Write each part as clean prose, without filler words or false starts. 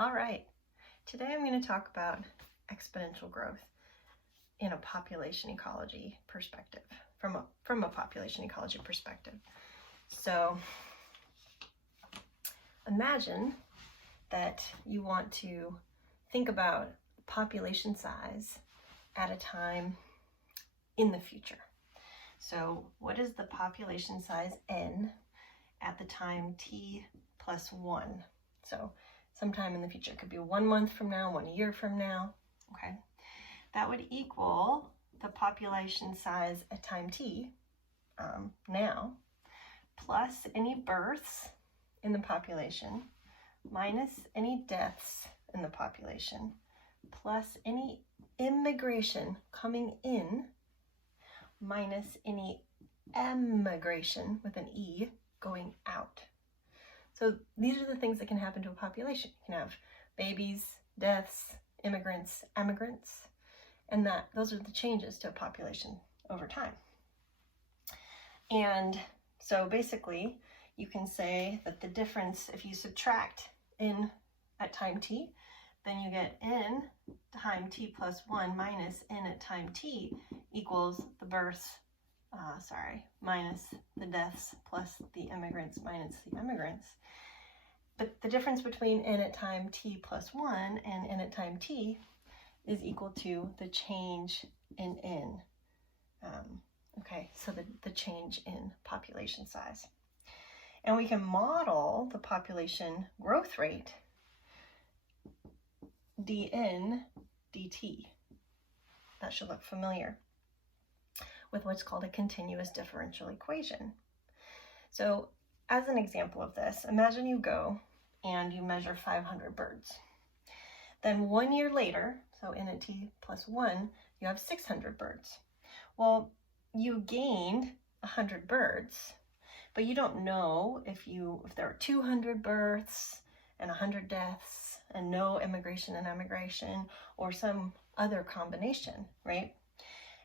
All right, today I'm going to talk about exponential growth in a population ecology perspective, from a population ecology perspective. So imagine that you want to think about population size at a time in the future. So what is the population size n at the time t plus 1? So sometime in the future. It could be 1 month from now, 1 year from now, okay? That would equal the population size at time t, now, plus any births in the population, minus any deaths in the population, plus any immigration coming in, minus any emigration with an E going out. So these are the things that can happen to a population. You can have babies, deaths, immigrants, emigrants, and those are the changes to a population over time. And so basically, you can say that the difference, if you subtract n at time t, then you get n time t plus 1 minus n at time t equals the births, minus the deaths plus the immigrants minus the emigrants. But the difference between n at time t plus 1 and n at time t is equal to the change in n. Okay, so the change in population size. And we can model the population growth rate dn dt. That should look familiar with what's called a continuous differential equation. So as an example of this, imagine you go and you measure 500 birds. Then 1 year later, so n at t plus 1, you have 600 birds. Well, you gained 100 birds, but you don't know if there are 200 births and 100 deaths and no immigration and emigration or some other combination, right?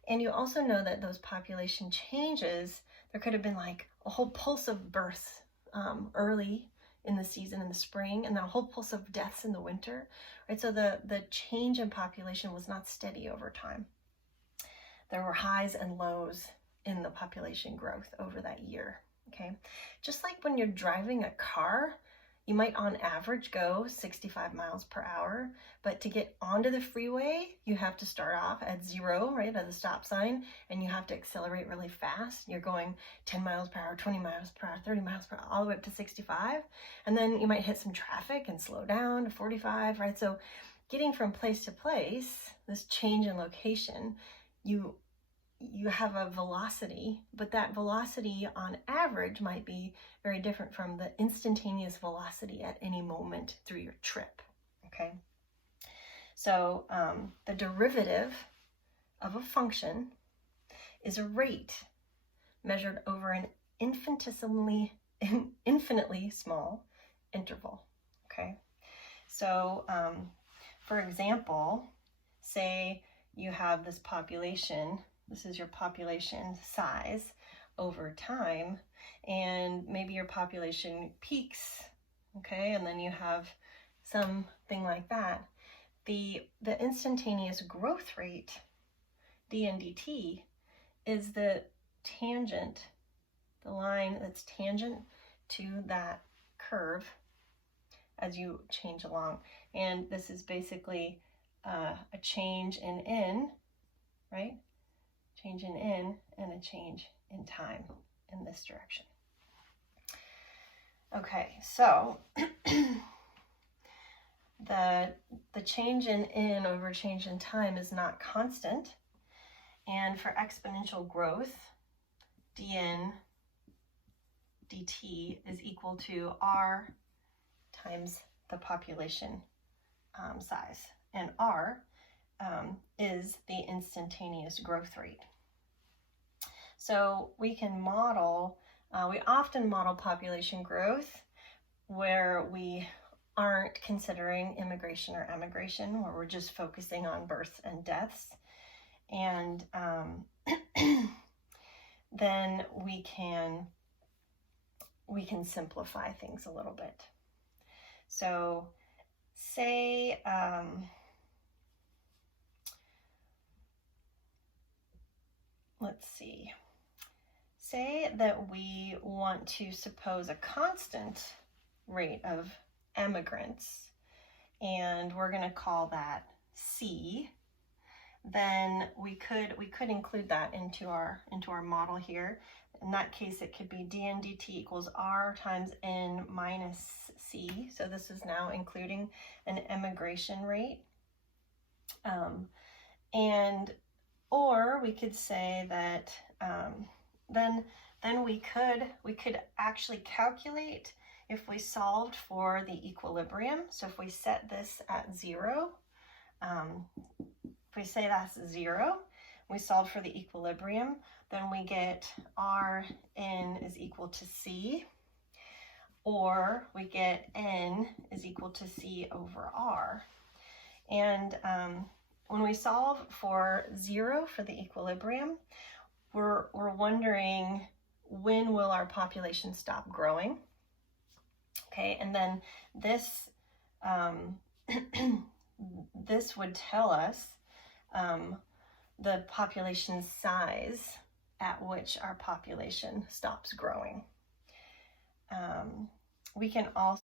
And you also know that those population changes, there could have been like a whole pulse of births early in the season in the spring, and then a whole pulse of deaths in the winter, right? So the change in population was not steady over time. There were highs and lows in the population growth over that year, okay? Just like when you're driving a car, you might on average go 65 miles per hour, but to get onto the freeway, you have to start off at 0, right, at the stop sign, and you have to accelerate really fast. You're going 10 miles per hour, 20 miles per hour, 30 miles per hour, all the way up to 65, and then you might hit some traffic and slow down to 45, right? So getting from place to place, this change in location, you have a velocity, but that velocity on average might be very different from the instantaneous velocity at any moment through your trip, okay? So the derivative of a function is a rate measured over an infinitesimally infinitely small interval, okay? So for example, say you have this population. This is your population size over time, and maybe your population peaks, okay, and then you have something like that. The instantaneous growth rate, dn dt, is the tangent, the line that's tangent to that curve as you change along. And this is basically a change in n, right? Change in n and a change in time in this direction. Okay, so the change in n over change in time is not constant, and for exponential growth, dn dt is equal to r times the population size, and r is the instantaneous growth rate. So we can model, we often model population growth where we aren't considering immigration or emigration, where we're just focusing on births and deaths. And then we can simplify things a little bit. So say, let's see, say that we want to suppose a constant rate of emigrants, and we're going to call that C. Then we could include that into our model here. In that case, it could be dn dt equals r times n minus c. So this is now including an emigration rate. Or we could say that then we could actually calculate if we solved for the equilibrium. So if we set this at 0, if we say that's 0, we solve for the equilibrium, then we get Rn is equal to C, or we get N is equal to C over R. And when we solve for 0 for the equilibrium, we're wondering, when will our population stop growing? Okay, and then this this would tell us the population size at which our population stops growing. We can also